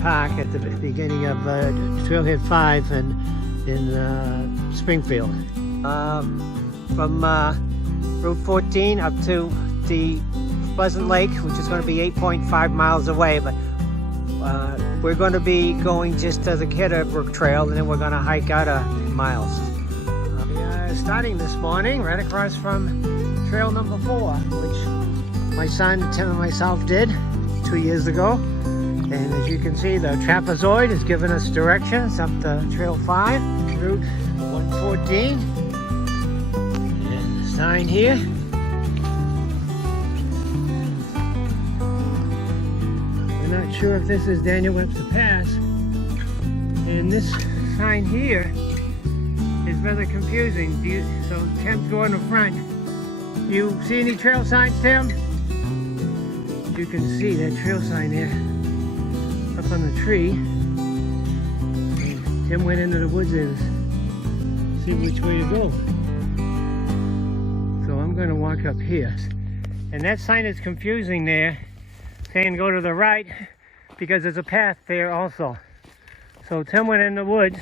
park at the beginning of Trailhead 5 in Springfield. From Route 14 up to the Pleasant Lake, which is going to be 8.5 miles away, but we're going to be going just to the Jitter Brook Trail, and then we're going to hike out miles. We are starting this morning right across from trail number 4, which my son Tim and myself did 2 years ago. And as you can see, the trapezoid has given us directions up to Trail 5, Route 114. And the sign here. We're not sure if this is Daniel Webster Pass. And this sign here is rather confusing. So Tim's going in front. You see any trail signs, Tim? You can see that trail sign there up on the tree. And Tim went into the woods and see which way to go. So I'm going to walk up here. And that sign is confusing there, saying go to the right, because there's a path there also. So Tim went in the woods,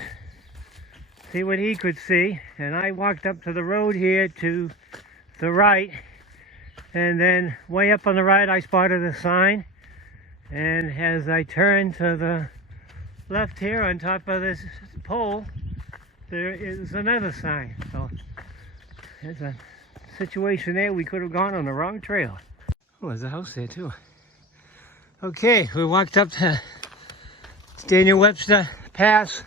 see what he could see, and I walked up to the road here to the right, and then way up on the right I spotted a sign, and as I turned to the left here on top of this pole, there is another sign. So there's a situation there. We could have gone on the wrong trail. Oh, there's a house there too. Okay, we walked up to Daniel Webster Pass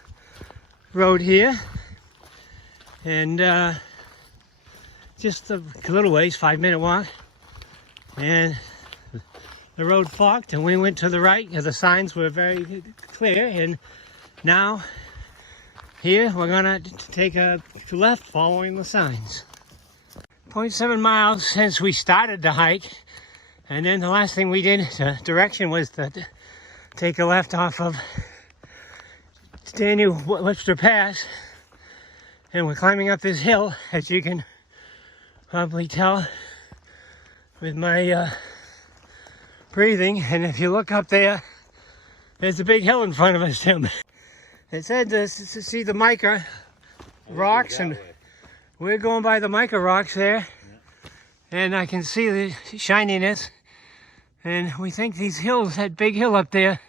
Road here, and just a little ways, 5-minute walk, and the road forked and we went to the right. The signs were very clear, and now here we're gonna take a left following the signs. 0.7 miles since we started the hike, and then the last thing we did, the direction was to take a left off of Daniel Webster Pass, and we're climbing up this hill, as you can probably tell with my breathing. And if you look up there, there's a big hill in front of us, Tim. It said to see the mica rocks, and we're going by the mica rocks there, and I can see the shininess, and we think these hills, that big hill up there,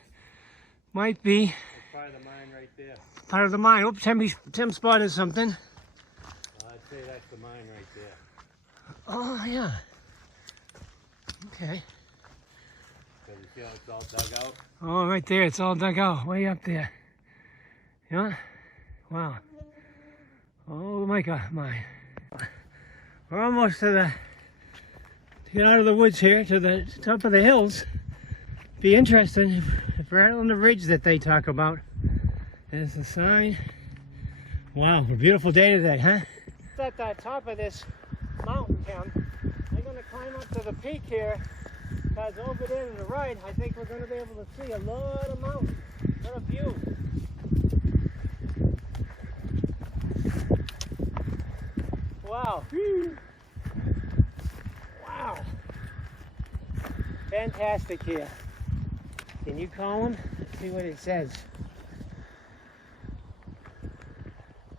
might be part of the mine right there. Part of the mine. Oh, Tim spotted something. I'd say that's the mine right there. Oh, yeah. Okay. So you see how it's all dug out? Oh, right there. It's all dug out. Way up there. Yeah? Wow. Oh, my God. We're almost to get out of the woods here to the top of the hills. Be interesting if we're out on the ridge that they talk about. There's the sign. Wow, a beautiful day today, huh? At the top of this mountain, Tim, I'm going to climb up to the peak here, because over there to the right, I think we're going to be able to see a lot of mountains. What a view. Wow. Wow. Fantastic here. Can you call him? Let's see what it says.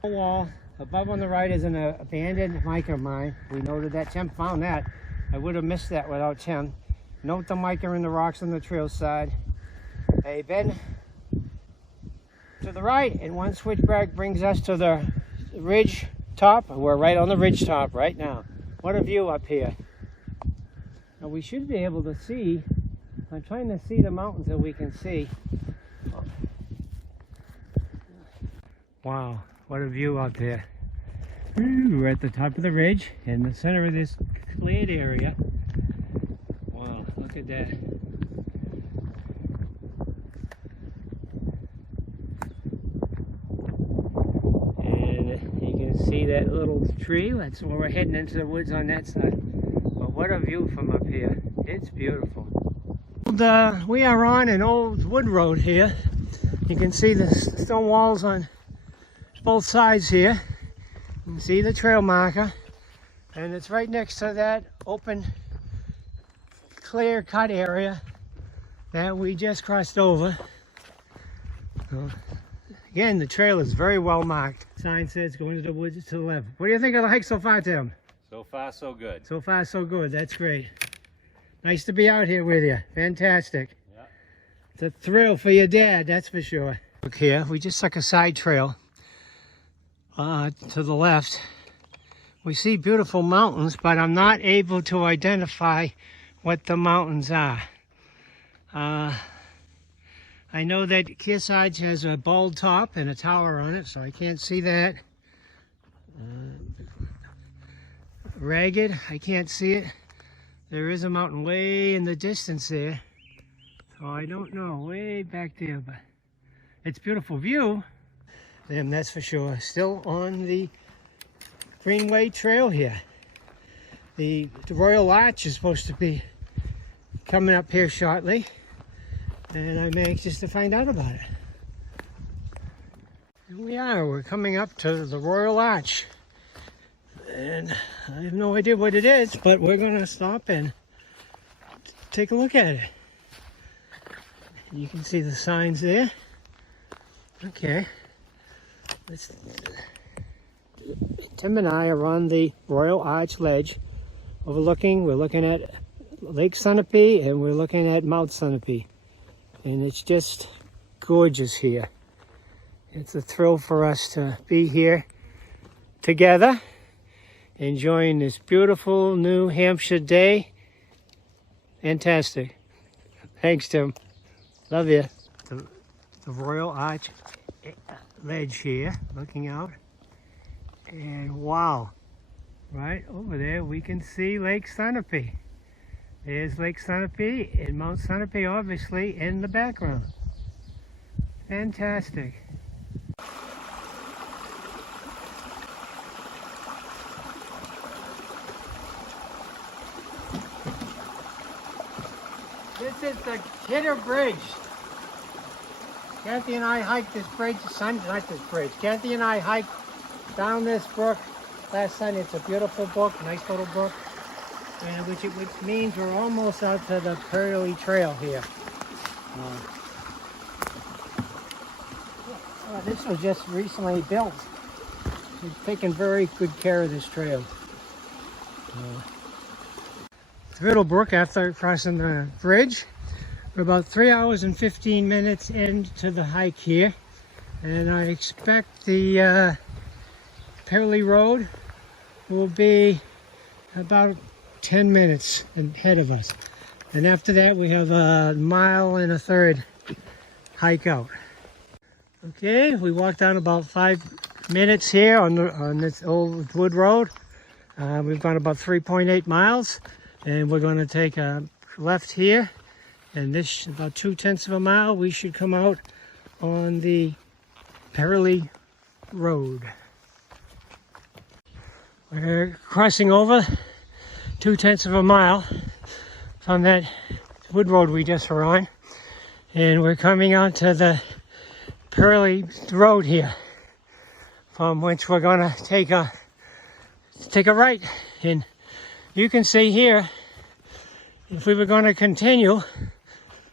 Wall above on the right is an abandoned mica mine. We noted that. Tim found that. I would have missed that without Tim. Note the mica in the rocks on the trail side. A bend to the right, and one switchback brings us to the ridge top. We're right on the ridge top right now. What a view up here. Now we should be able to see. I'm trying to see the mountains that we can see. Wow, what a view out there. We're at the top of the ridge in the center of this cleared area. Wow, look at that. And you can see that little tree. That's where we're heading into the woods on that side. But what a view from up here. It's beautiful. We are on an old wood road here. You can see the stone walls on both sides here. You can see the trail marker, and it's right next to that open clear cut area that we just crossed over. Again, the trail is very well marked. Sign says go into the woods to the left. What do you think of the hike so far, Tim? So far, so good. So far, so good. That's great. Nice to be out here with you. Fantastic. Yeah. It's a thrill for your dad, that's for sure. Look here, we just took a side trail to the left. We see beautiful mountains, but I'm not able to identify what the mountains are. I know that Kearsarge has a bald top and a tower on it, so I can't see that. Ragged, I can't see it. There is a mountain way in the distance there. So I don't know, way back there, but it's a beautiful view. And that's for sure. Still on the Greenway trail here. The Royal Arch is supposed to be coming up here shortly. And I'm anxious to find out about it. Here we are, we're coming up to the Royal Arch. And I have no idea what it is, but we're gonna stop and take a look at it. You can see the signs there. Okay. Tim and I are on the Royal Arch ledge overlooking. We're looking at Lake Sunapee and we're looking at Mount Sunapee. And it's just gorgeous here. It's a thrill for us to be here together, enjoying this beautiful New Hampshire day. Fantastic. Thanks, Tim. Love you. The Royal Arch ledge here, looking out. And wow, right over there we can see Lake Sunapee. There's Lake Sunapee and Mount Sunapee obviously in the background. Fantastic. This is the Jitter Bridge. Kathy and I hiked this bridge, Kathy and I hiked down this brook last Sunday. It's a beautiful brook, nice little brook. And which means we're almost out to the Pearly Trail here. This was just recently built. We've taken very good care of this trail. Riddle Brook, after crossing the bridge, we're about 3 hours and 15 minutes into the hike here. And I expect the Perley Road will be about 10 minutes ahead of us. And after that we have a 1.33 miles hike out. Okay, we walked down about 5 minutes here on this old wood road. We've gone about 3.8 miles and we're going to take a left here, and this about 0.2 miles we should come out on the Perley Road. We're crossing over 0.2 miles from that wood road we just were on, and we're coming out to the Pearly Road here, from which we're going to take a right. And you can see here, if we were going to continue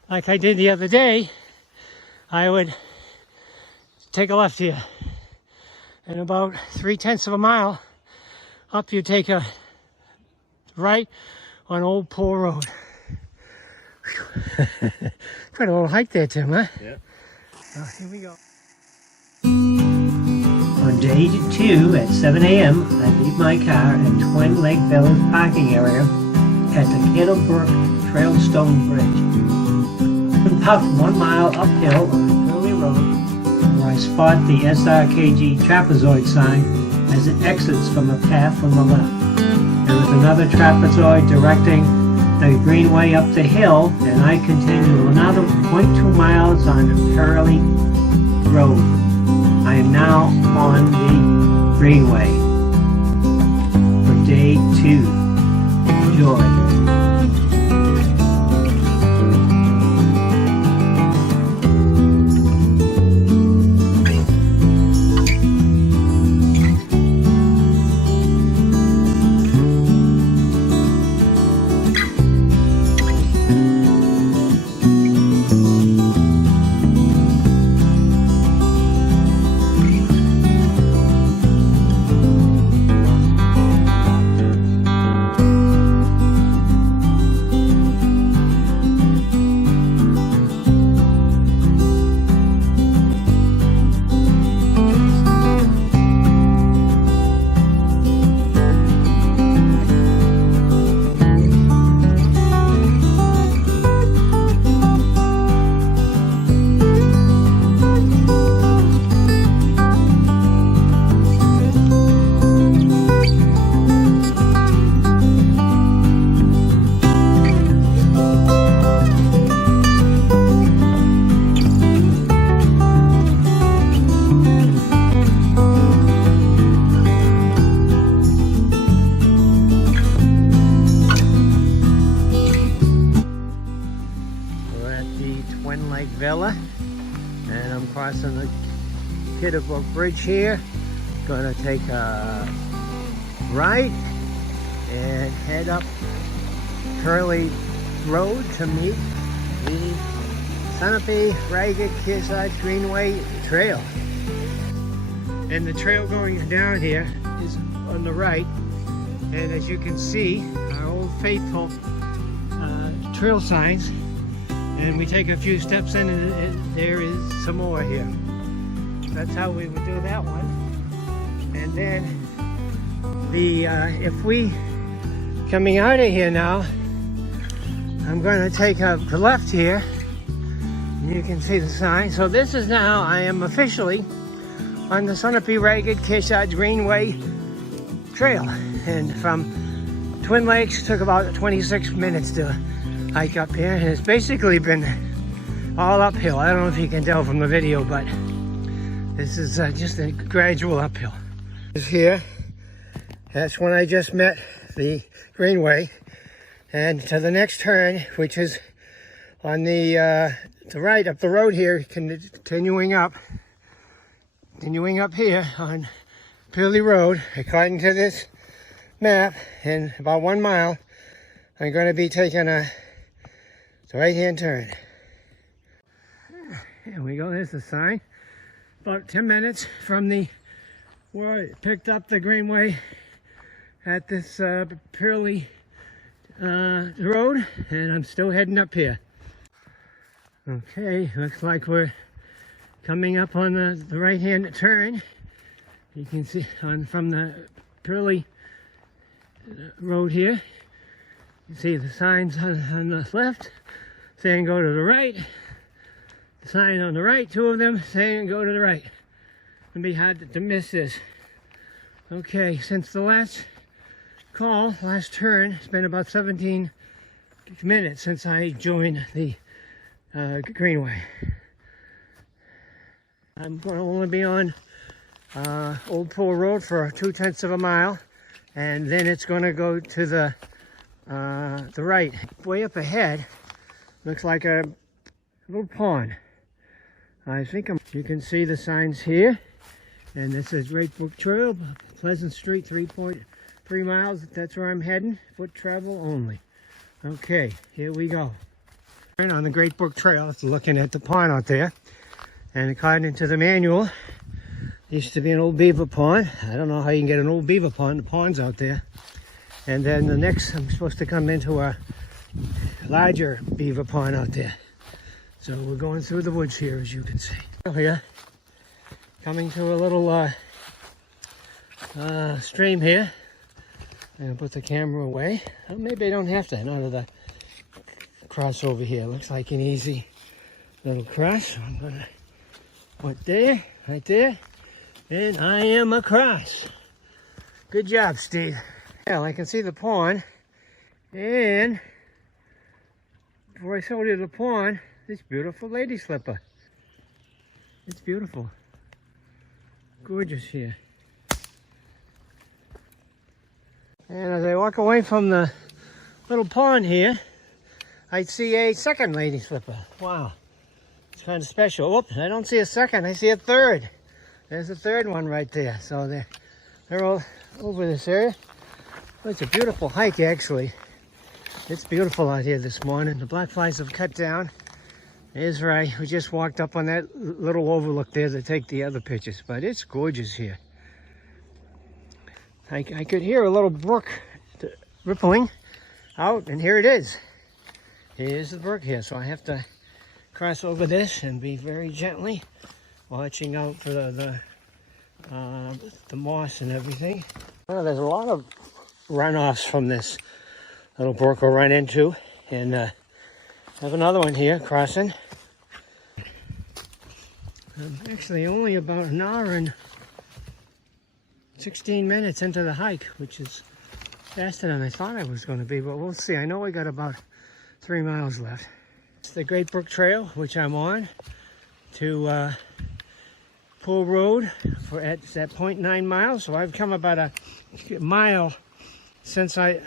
like I did the other day, I would take a left here, and about 0.3 miles up you take a right on Old Poor Road. Quite a little hike there, Tim, huh? Yeah. Here we go. On day 2 at 7 a.m., I leave my car at Twin Lake Village parking area at the Riddle Brook Trail Stone Bridge. About 1 mile uphill on Perley Road, where I spot the SRKG trapezoid sign as it exits from a path on the left. There is another trapezoid directing the Greenway up the hill, and I continue another 0.2 miles on Pearly Road. I am now on the Greenway for day 2. Enjoy. SKRG Twin Lake Villa, and I'm crossing the Jitter Bridge here. Gonna take a right and head up Perley Road to meet the Sunapee Ragged Kearsarge Greenway trail. And the trail going down here is on the right, and as you can see, our old faithful trail signs, and we take a few steps in and there is some more here. That's how we would do that one. And then the if we coming out of here now, I'm going to take a left here. You can see the sign. So this is now, I am officially on the Sunapee Ragged Kearsarge Greenway trail. And from Twin Lakes, took about 26 minutes to hike up here. And it's basically been all uphill. I don't know if you can tell from the video, but this is just a gradual uphill. Here, that's when I just met the Greenway. And to the next turn, which is on the right up the road here, continuing up here on Perley Road, according to this map, in about 1 mile, I'm going to be taking a right-hand turn. Here we go, there's the sign. About 10 minutes from where I picked up the Greenway at this Pearly Road, and I'm still heading up here. Okay, looks like we're coming up on the right-hand turn. You can see from the Pearly Road here. You see the signs on the left saying go to the right. The sign on the right, two of them saying go to the right. It'll be hard to miss this. Okay, since the last turn, it's been about 17 minutes since I joined the Greenway. I'm going to only be on Old Pool Road for 2/10 of a mile, and then it's going to go to the right. Way up ahead, looks like a little pond. I think you can see the signs here, and this is Riddle Brook Trail, Pleasant Street, 3.3 miles. That's where I'm heading. Foot travel only. Okay, here we go. On the Great Brook Trail, looking at the pond out there, and according to the manual, used to be an old beaver pond. I don't know how you can get an old beaver pond. The pond's out there. And then the next, I'm supposed to come into a larger beaver pond out there. So we're going through the woods here, as you can see. Here, coming to a little stream here. I'm gonna put the camera away. Oh, maybe I don't have to, now that I cross over here. Looks like an easy little cross. So I'm gonna put there, right there, and I am across. Good job, Steve. Well, I can see the pond, and before I showed you the pond, this beautiful lady slipper. It's beautiful. Gorgeous here. And as I walk away from the little pond here, I see a second lady slipper. Wow. It's kind of special. Whoop, I don't see a second, I see a third. There's a third one right there. So they're all over this area. Well, it's a beautiful hike, actually. It's beautiful out here this morning. The black flies have cut down. There's right. We just walked up on that little overlook there to take the other pictures, but it's gorgeous here. I could hear a little brook rippling out, and here it is. Here's the brook here, so I have to cross over this and be very gently watching out for the moss and everything. Well, there's a lot of runoffs from this little brook we'll run into, and I have another one here crossing. I'm actually only about an hour and 16 minutes into the hike, which is faster than I thought I was going to be, but we'll see. I know I got about 3 miles left. It's the Great Brook Trail, which I'm on, to Pool Road. It's at 0.9 miles, so I've come about a mile since I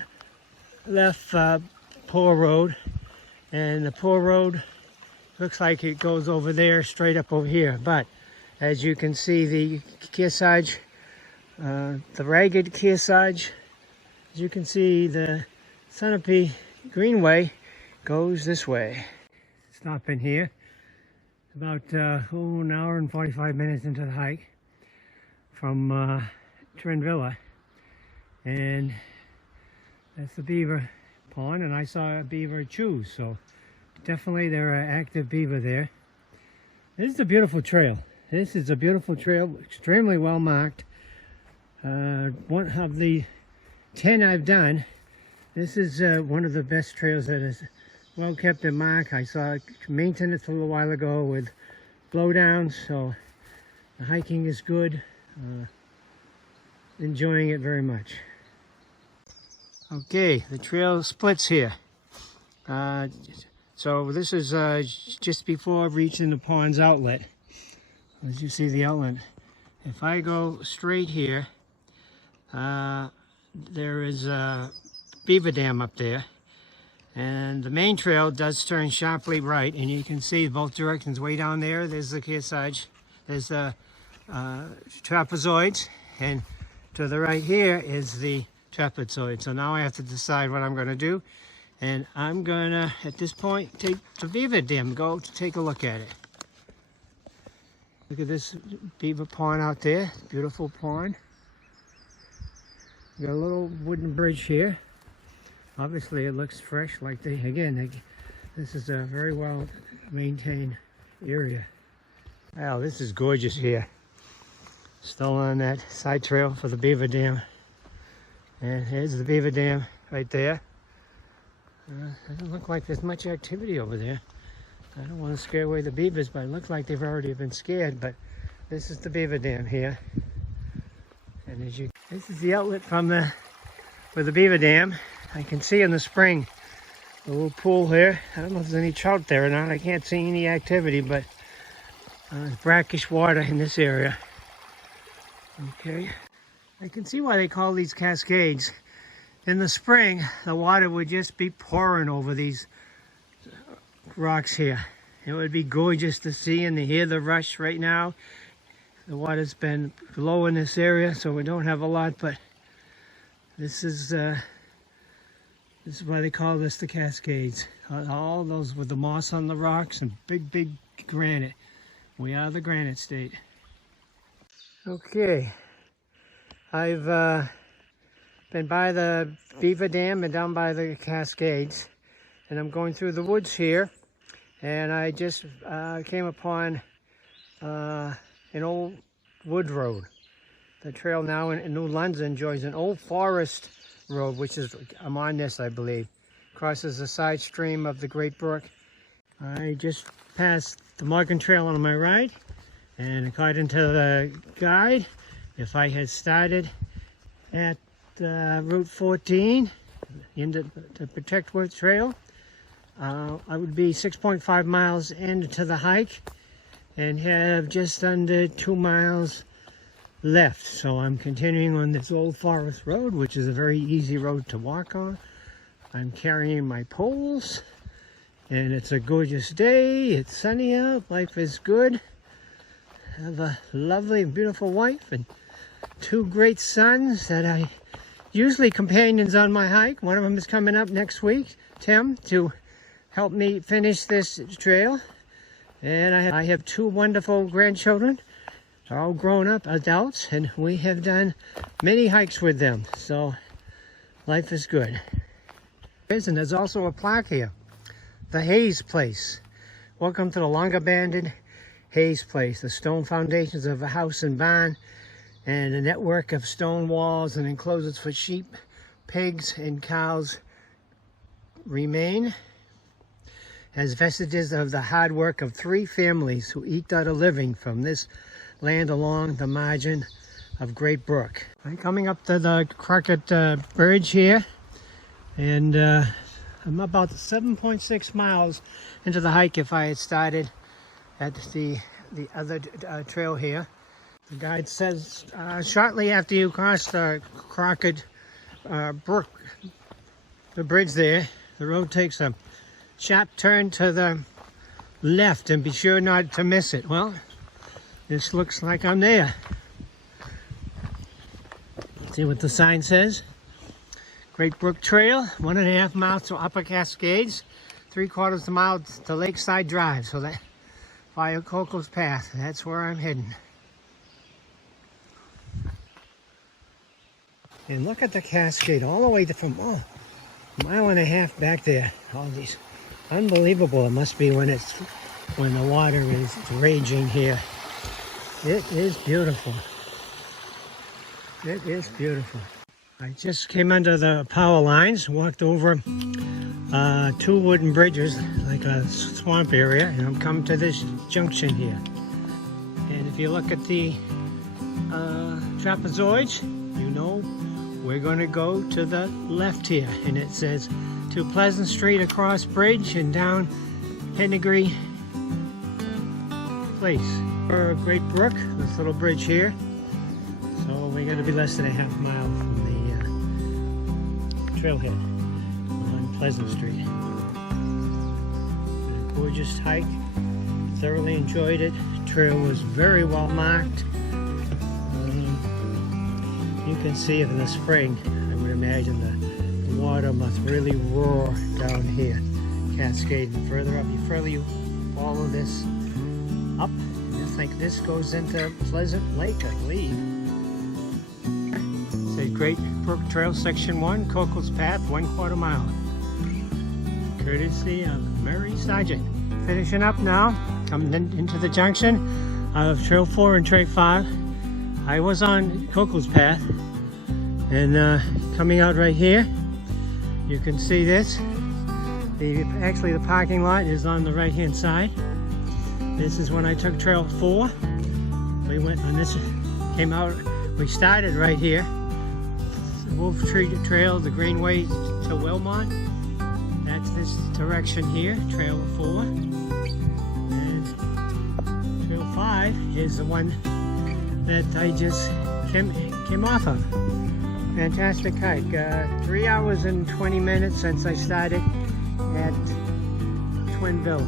left Pool Road, and the Pool Road looks like it goes over there, straight up over here. But as you can see, the Kearsarge, the ragged Kearsarge, as you can see, the Sunapee Greenway goes this way. Stop in here. About an hour and 45 minutes into the hike from Trinvilla, and that's the Beaver Pond, and I saw a beaver chew, so definitely there are active beaver there. This is a beautiful trail. This is a beautiful trail, extremely well marked. One of the 10 I've done, this is one of the best trails that is well kept in mark. I saw maintenance a little while ago with blowdowns, so the hiking is good. Enjoying it very much. Okay, the trail splits here. So this is just before reaching the pond's outlet. As you see the outlet. If I go straight here, there is a Beaver Dam up there. And the main trail does turn sharply right, and you can see both directions. Way down there, there's the Kearsarge, there's the trapezoids, and to the right here is the trapezoid. So now I have to decide what I'm going to do, and I'm going to, at this point, take the Beaver Dam, go to take a look at it. Look at this beaver pond out there, beautiful pond. Got a little wooden bridge here. Obviously it looks fresh, like this is a very well maintained area. Wow, this is gorgeous here. Still on that side trail for the Beaver Dam. And here's the Beaver Dam right there. Doesn't look like there's much activity over there. I don't want to scare away the beavers, but it looks like they've already been scared. But this is the Beaver Dam here. And this is the outlet from the Beaver Dam. I can see in the spring a little pool here. I don't know if there's any trout there or not. I can't see any activity, but brackish water in this area. Okay, I can see why they call these cascades. In the spring, the water would just be pouring over these rocks here. It would be gorgeous to see and to hear the rush right now. The water's been low in this area, so we don't have a lot, but this is why they call this the Cascades. All those with the moss on the rocks and big granite. We are the granite state. Okay, I've been by the Beaver Dam and down by the Cascades, and I'm going through the woods here, and I just came upon an old wood road. The trail now in New London enjoys an old forest road, which is, I'm on this, I believe, crosses the side stream of the Great Brook. I just passed the Morgan Trail on my right, and according to the guide, if I had started at Route 14 in the Protect Wood Trail, I would be 6.5 miles into the hike and have just under 2 miles left. So I'm continuing on this old forest road, which is a very easy road to walk on. I'm carrying my poles, and it's a gorgeous day. It's sunny out, life is good. I have a lovely and beautiful wife and 2 great sons that I usually companions on my hike. One of them is coming up next week, Tim, to help me finish this trail. And I have 2 wonderful grandchildren. They're all grown up adults, and we have done many hikes with them. So life is good. And there's also a plaque here, the Hayes Place. Welcome to the long abandoned Hayes Place. The stone foundations of a house and barn, and a network of stone walls and enclosures for sheep, pigs, and cows remain as vestiges of the hard work of 3 families who eked out a living from this land along the margin of Great Brook. I'm coming up to the Crockett Bridge here, and I'm about 7.6 miles into the hike if I had started at the other trail here. The guide says shortly after you cross the Crockett Brook, the bridge there, the road takes a sharp turn to the left and be sure not to miss it. Well, this looks like I'm there. See what the sign says. Great Brook Trail, 1.5 miles to Upper Cascades, 3/4 mile to Lakeside Drive. So that via Coco's Path, that's where I'm heading. And look at the cascade all the way from 1.5 miles back there. All these, unbelievable. It must be when the water is raging here. It is beautiful. It is beautiful. I just came under the power lines, walked over 2 wooden bridges, like a swamp area, and I'm coming to this junction here. And if you look at the trapezoids, you know we're going to go to the left here, and it says to Pleasant Street across bridge and down Hennegree Place. For Great Brook, this little bridge here. So we're going to be less than 1/2 mile from the trailhead on Pleasant Street. A gorgeous hike. Thoroughly enjoyed it. The trail was very well marked. You can see it in the spring. I would imagine the water must really roar down here, cascading further up. You further follow this up, I think this goes into Pleasant Lake, I believe. It says Great Brook Trail Section 1, Coco's Path, 1/4 mile. Courtesy of Mary Sargent. Finishing up now, coming into the junction of Trail 4 and Trail 5. I was on Coco's Path, and coming out right here, you can see this. Actually, the parking lot is on the right-hand side. This is when I took Trail 4. We went on this, came out, we started right here. Wolf Tree Trail, the Greenway to Wilmot. That's this direction here, Trail 4. And Trail 5 is the one that I just came off of. Fantastic hike. 3 hours and 20 minutes since I started at Twinville.